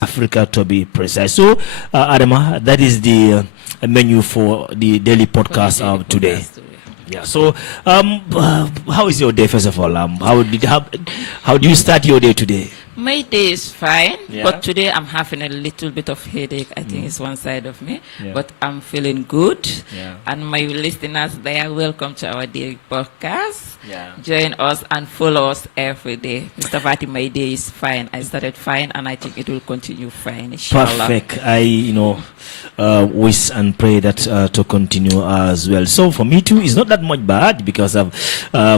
Africa to be precise. So, Adama, that is the menu for the daily podcast of today. Yeah. So, how is your day, first of all? How do you start your day today? My day is fine, Yeah. but today I'm having a little bit of headache. I think it's one side of me, but I'm feeling good. Yeah. And my listeners, they are welcome to our daily podcast. Yeah. Join us and follow us every day. Mr. Vati, my day is fine. I started fine, and I think it will continue fine. Inshallah. Perfect. I, wish and pray that to continue as well. So for me too, it's not that much bad because of, I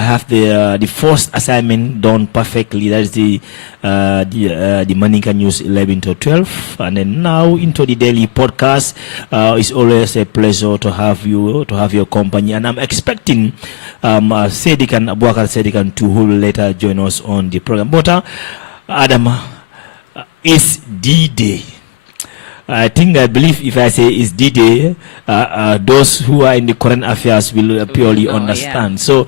have the first assignment done perfectly. That is the Manika News 11 to 12, and then now into the daily podcast. It's always a pleasure to have your company, and I'm expecting Sedikan Abubakar Sedikan to who will later join us on the program. But Adama, it's D-Day. I believe if I say it's D-Day, those who are in the current affairs will purely understand. Yeah. So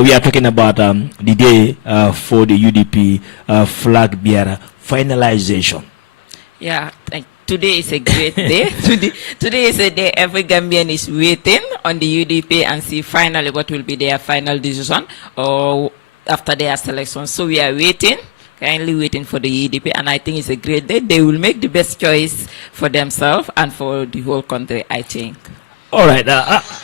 we are talking about the day for the UDP flag bearer finalization. Yeah, today is a great day. Today is a day every Gambian is waiting on the UDP and see finally what will be their final decision or after their selection. So we are waiting. Kindly waiting for the UDP, and I think it's a great day. They will make the best choice for themselves and for the whole country, I think. All right.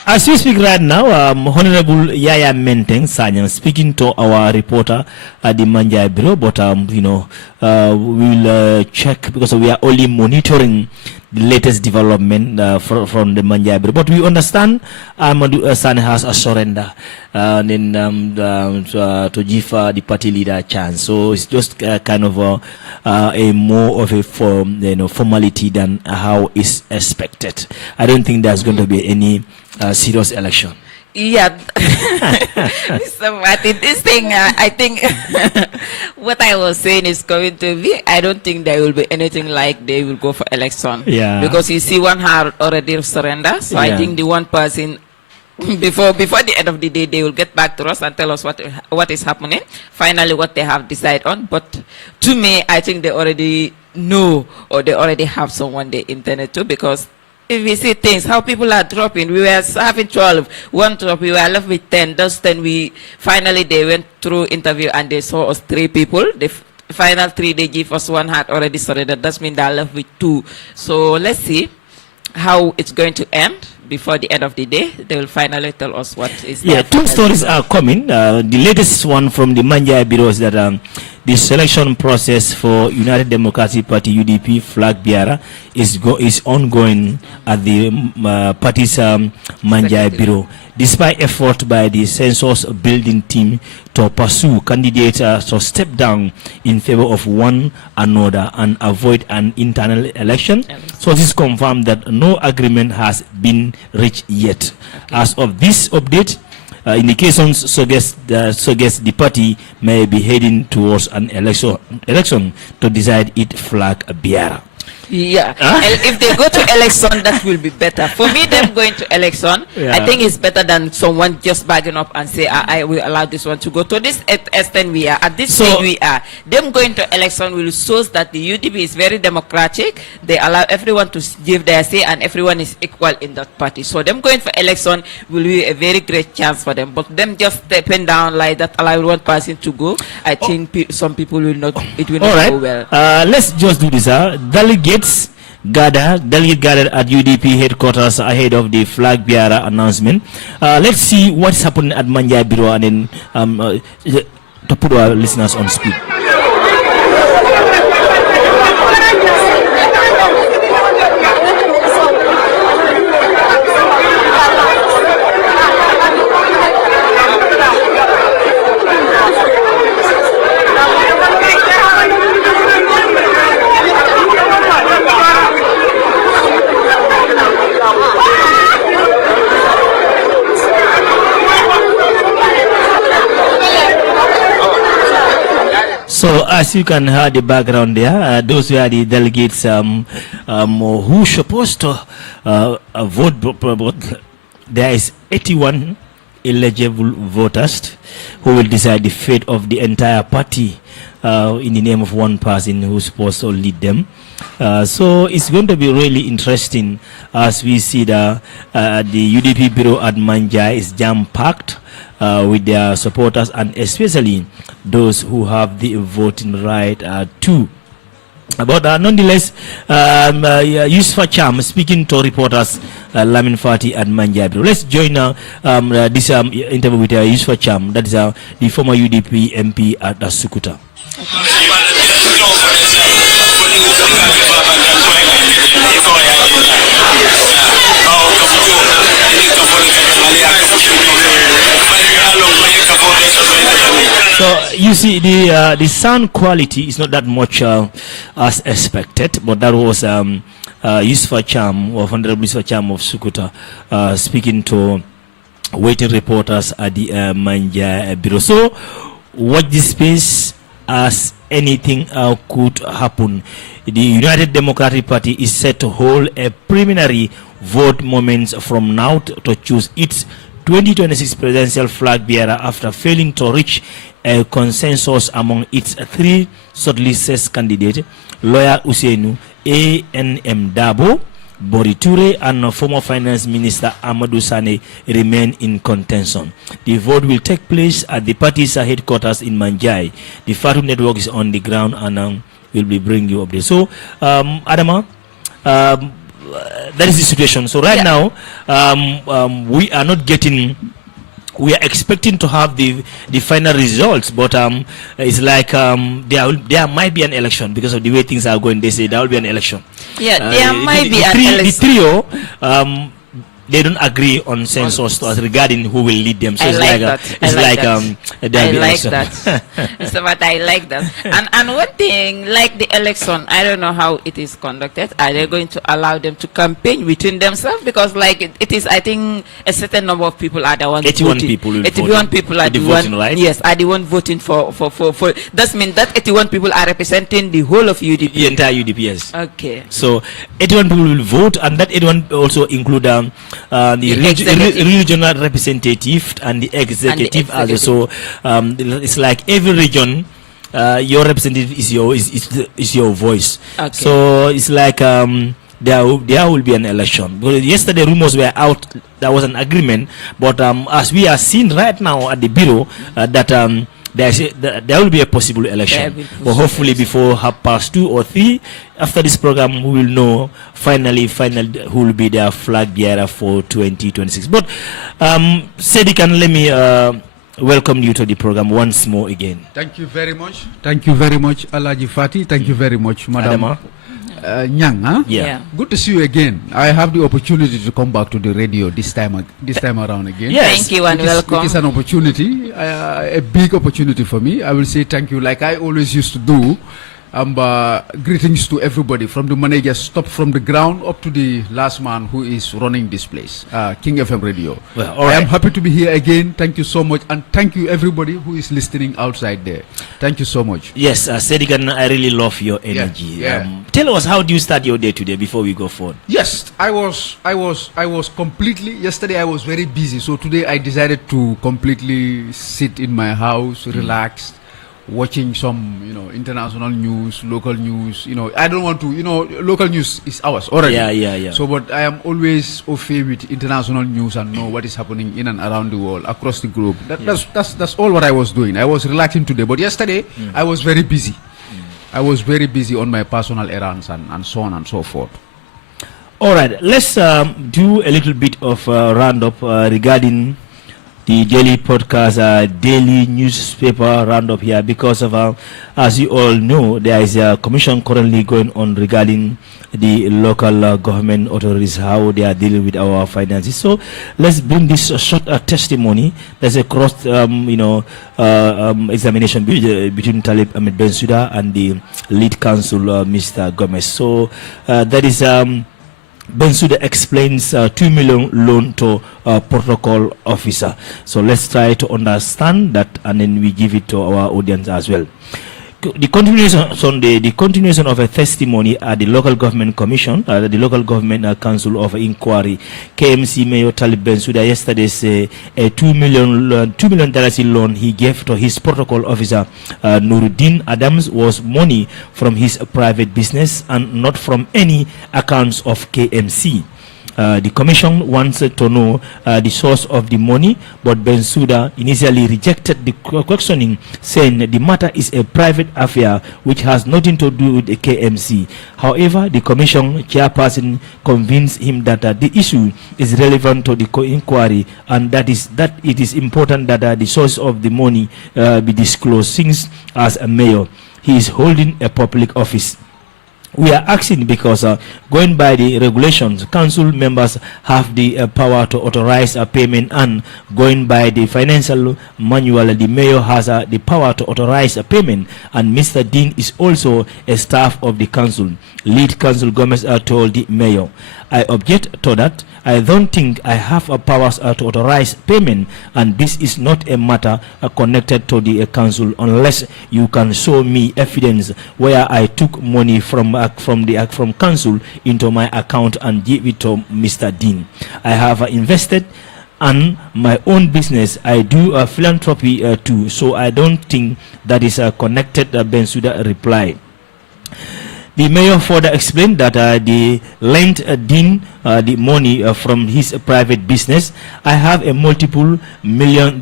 As we speak right now, Honorable Yaya Menteng Sanyang speaking to our reporter at the Manjai Bureau, but we will check because we are only monitoring the latest development from the Manjai Bureau. But we understand Amadou Sane has a surrender to give the party leader a chance. So it's just kind of a more of a formality than how is expected. I don't think there's going to be any serious election. Yeah, Mr. Martin, this thing, I think what I was saying is going to be, I don't think there will be anything like they will go for election. Yeah. Because you see one had already surrendered, so I think the one person, before the end of the day, they will get back to us and tell us what is happening, finally what they have decided on. But to me, I think they already know or they already have someone they intended to, because if we see things, how people are dropping, we were having 12, one drop, we were left with 10. Thus, then they went through interview and they saw us 3 people. The final 3 they give us one had already surrendered. That means they're left with 2. So let's see how it's going to end. Before the end of the day, they will finally tell us what is. Yeah, 2 stories are coming. The latest one from the Manjai Bureau is that the selection process for United Democratic Party UDP flag bearer is ongoing at the party's Manjai Bureau, despite effort by the census building team to pursue candidates to step down in favor of one another and avoid an internal election. Sources confirm that no agreement has been reached yet. Okay. As of this update, indications suggest the party may be heading towards an election to decide its flag bearer. Yeah, if they go to election, that will be better. For me, them going to election, I think it's better than someone just bagging up and say, I will allow this one to go. To this extent we are, at this stage we are. Them going to election will show that the UDP is very democratic. They allow everyone to give their say and everyone is equal in that party. So them going for election will be a very great chance for them. But them just stepping down like that, allow one person to go, I think some people will not, it will not go well. Let's just do this. Delegate gathered at UDP headquarters ahead of the flag bearer announcement. Let's see what's happening at Manjai Bureau and then to put our listeners on speed. So as you can hear the background there, those were the delegates who supposed to vote, but there is 81 eligible voters who will decide the fate of the entire party in the name of one person who's supposed to lead them. So it's going to be really interesting as we see the UDP bureau at Manjai is jam-packed with their supporters, and especially those who have the voting right too. But nonetheless, Yusuf Cham speaking to reporters Lamin Fati and Manjai. Let's join this interview with Yusuf Cham, that is the former UDP MP at Sukuta. So you see, the sound quality is not that much as expected, but that was Yusuf Cham, or Honorable Yusuf Cham of Sukuta, speaking to waiting reporters at the Manjai bureau. So watch this space as anything could happen. The United Democratic Party is set to hold a preliminary vote moments from now to choose its 2026 presidential flag bearer after failing to reach a consensus among its three shortlisted candidates, lawyer Usainu, ANM Dabo, Boriture, and former finance minister Amadou Sane remain in contention. The vote will take place at the party's headquarters in Manjai. The Fatu network is on the ground and will be bringing you updates. So, Adama, that is the situation. So right now, we are not getting. We are expecting to have the final results, but it's like there might be an election because of the way things are going. They say there will be an election. Yeah, there might be an election. The trio, they don't agree on census regarding who will lead them. So I like that. So, but I like that. And one thing, like the election, I don't know how it is conducted. Are they going to allow them to campaign between themselves? Because like it is, I think a certain number of people are the ones 81 voting. People will 81 people are the voting, one, right? Yes, are the one voting for. That means that 81 people are representing the whole of UDP. The entire UDP, yes. Okay. So 81 people will vote, and that 81 also include the regional representative and the executive also. It's like every region, your representative is your voice. Okay. So it's like there will be an election. But yesterday rumors were out. There was an agreement, but as we are seeing right now at the bureau, that there will be a possible election. But hopefully before 2:30 or 3, after this program, we will know finally who will be their flag bearer for 2026. But Sedikan, let me welcome you to the program once more again. Thank you very much. Thank you very much, ALHAGIE Fati. Thank you very much, Madam Adama. Nyang, huh? Yeah. Good to see you again. I have the opportunity to come back to the radio this time around again. Yes. Thank you and welcome. It is an opportunity, a big opportunity for me. I will say thank you like I always used to do. Greetings to everybody, from the managers, top from the ground up to the last man who is running this place, King FM Radio. Well, all right. I am happy to be here again. Thank you so much, and thank you everybody who is listening outside there. Thank you so much. Yes, Sedikan, I really love your energy. Yeah. Tell us, how do you start your day today before we go forward? Yes, I was completely. Yesterday I was very busy, so today I decided to completely sit in my house, relaxed, watching some, international news, local news. I don't want to, local news is ours already. Yeah. So, but I am always au fait with international news and know what is happening in and around the world, across the globe. That's all what I was doing. I was relaxing today, but yesterday I was very busy. I was very busy on my personal errands and so on and so forth. All right, let's do a little bit of roundup regarding the daily podcast, daily newspaper roundup here, because of, as you all know, there is a commission currently going on regarding the local government authorities, how they are dealing with our finances. So let's bring this short testimony. There's a cross, examination between Talib Ahmed Bensouda and the lead counsel, Mr. Gomez. So that is Bensouda explains 2 million loan to protocol officer. So let's try to understand that, and then we give it to our audience as well. the continuation of a testimony at the local government commission, the local government council of inquiry. KMC Mayor Talib Bensouda yesterday say a $2 million loan he gave to his protocol officer Nuruddin Adams was money from his private business and not from any accounts of KMC. The commission wants to know the source of the money, but Bensouda initially rejected the questioning, saying the matter is a private affair which has nothing to do with the KMC. However, the commission chairperson convinced him that the issue is relevant to the inquiry and that it is important that the source of the money be disclosed, since as a mayor he is holding a public office. We are asking because going by the regulations, council members have the power to authorize a payment, and going by the financial manual, the mayor has the power to authorize a payment, and Mr. Dean is also a staff of the council. Lead Council Gomez told the mayor, I object to that. I don't think I have powers to authorize payment, and this is not a matter connected to the council unless you can show me evidence where I took money from council into my account and give it to Mr. Dean. I have invested and my own business. I do philanthropy too, so I don't think that is connected. Bensouda replied. The mayor further explained that they lent Dean the money from his private business. I have a multiple $1 million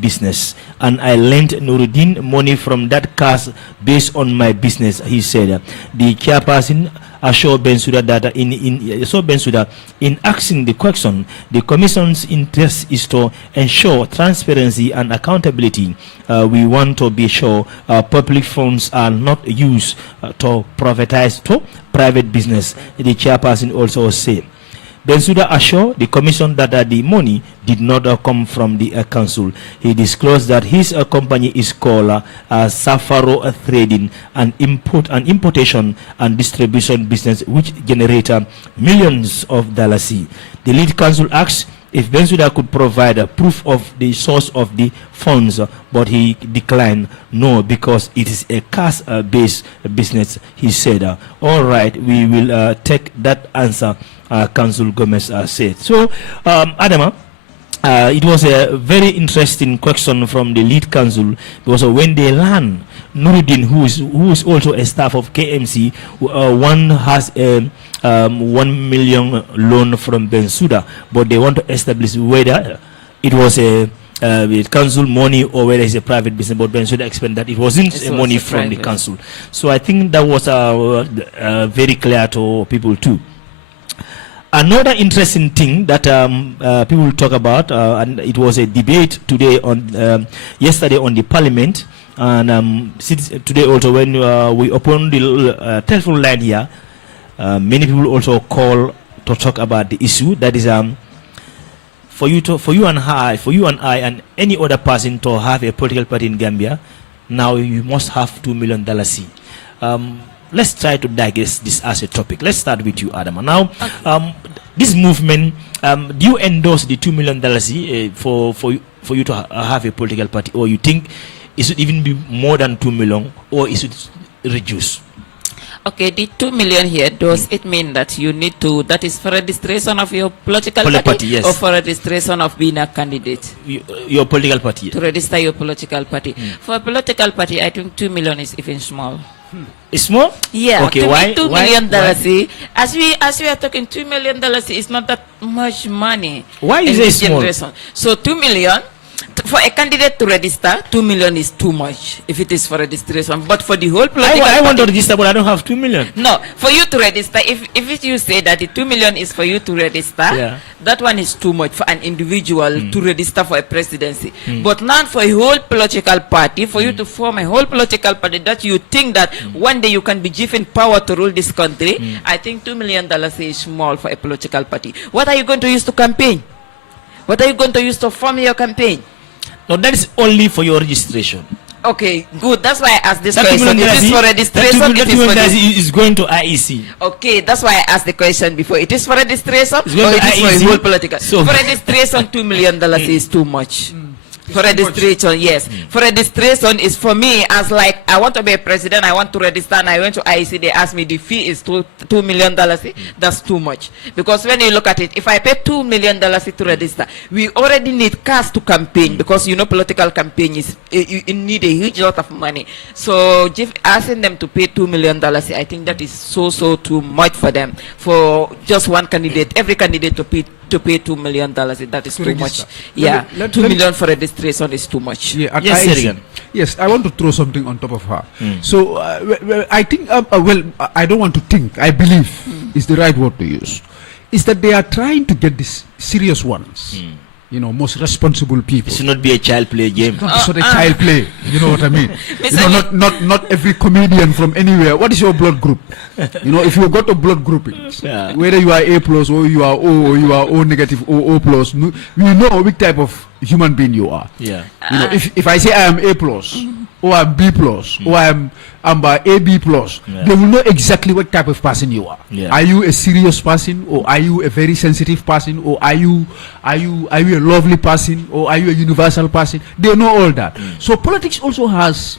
business, and I lent Nuruddin money from that cash based on my business, he said. The chairperson assured Bensouda that in asking the question, the commission's interest is to ensure transparency and accountability. We want to be sure public funds are not used to privatize to private business, the chairperson also said. Bensouda assured the commission that the money did not come from the council. He disclosed that his company is called Safaro Trading, an importation and distribution business which generates millions of dollars. The lead council asked if Bensouda could provide a proof of the source of the funds, but he declined. No, because it is a cash-based business, he said. All right, we will take that answer, Council Gomez said. So, Adama, it was a very interesting question from the lead council, because when they learn Nuruddin, who is also a staff of KMC, one has a $1 million loan from Bensouda, but they want to establish whether it was a council money or whether it's a private business. But Bensouda explained that it wasn't money from the council. So I think that was very clear to people too. Another interesting thing that people talk about, and it was a debate today on yesterday on the parliament, and today also when we opened the telephone line here, many people also call to talk about the issue. That is for you and I and any other person to have a political party in Gambia. Now you must have $2 million. Let's try to digest this as a topic. Let's start with you, Adama. Now, this movement, do you endorse the $2 million for you to have a political party, or you think it should even be more than 2 million, or it should reduce? Okay, the 2 million here, does it mean that you need to, that is for registration of your political party, yes, or for registration of being a candidate? Your political party. To register your political party. For a political party, I think 2 million is even small. It's small? Yeah. Okay, to why? Me, $2 million, as we are talking, $2 million is not that much money. Why is it small? Generation. So 2 million. For a candidate to register, 2 million is too much if it is for registration. But for the whole political I want to register, but I don't have 2 million. No, for you to register, if you say that the 2 million is for you to register, that one is too much for an individual to register for a presidency. But not for a whole political party, for you to form a whole political party that you think that one day you can be given power to rule this country. I think $2 million is small for a political party. What are you going to use to campaign? What are you going to use to form your campaign? No, that is only for your registration. Okay, good. That's why I asked this question. It is for registration. That is going to IEC. Okay, that's why I asked the question before. It is for registration, or it is for a whole political. So for registration, $2 million is too much. For registration, yes. For registration is for me as like I want to be a president, I want to register, and I went to IEC, they asked me the fee is $2 million. That's too much. Because when you look at it, if I pay $2 million to register, we already need cash to campaign because you know political campaign is you need a huge lot of money. So asking them to pay $2 million, I think that is so too much for them. For just one candidate, every candidate to pay $2 million, that is too much. Yeah, $2 million for registration is too much. Yeah, Yes, I want to throw something on top of her. So I think, I don't want to think, I believe is the right word to use, is that they are trying to get these serious ones. You know, most responsible people. It should not be a child play game. Not sort of child play. You know what I mean? You know, not every comedian from anywhere. What is your blood group? You know, if you got a blood grouping, whether you are A plus or you are O or you are O negative or O plus, we know which type of human being you are. Yeah. You know, if I say I am A plus or I'm B plus or I'm AB plus, they will know exactly what type of person you are. Are you a serious person, or are you a very sensitive person, or are you a lovely person, or are you a universal person? They know all that. So politics also has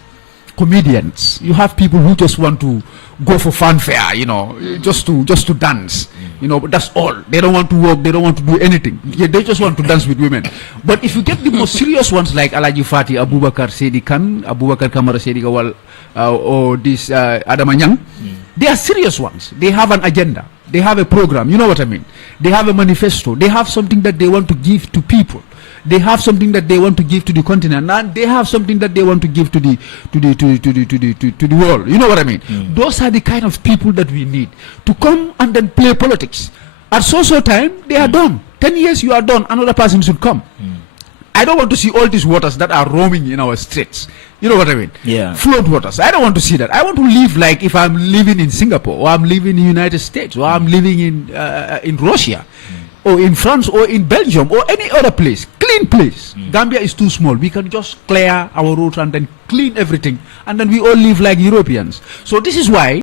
comedians. You have people who just want to go for fanfare, you know, just to dance. You know, but that's all. They don't want to work. They don't want to do anything. Yeah, they just want to dance with women. But if you get the most serious ones like ALHAGIE Fati Abubakar Sedi Khan, Abubakar Kamara Sedi Gawal, or this ADAMA NYANG, they are serious ones. They have an agenda. They have a program. You know what I mean? They have a manifesto. They have something that they want to give to people. They have something that they want to give to the continent, and they have something that they want to give to the world. You know what I mean? Those are the kind of people that we need to come and then play politics. At so time, they are done. 10 years, you are done. Another person should come. I don't want to see all these waters that are roaming in our streets. You know what I mean? Yeah. Flood waters. I don't want to see that. I want to live like if I'm living in Singapore, or I'm living in the United States, or I'm living in Russia, or in France, or in Belgium, or any other place. Clean place. Gambia is too small. We can just clear our roads and then clean everything, and then we all live like Europeans. So this is why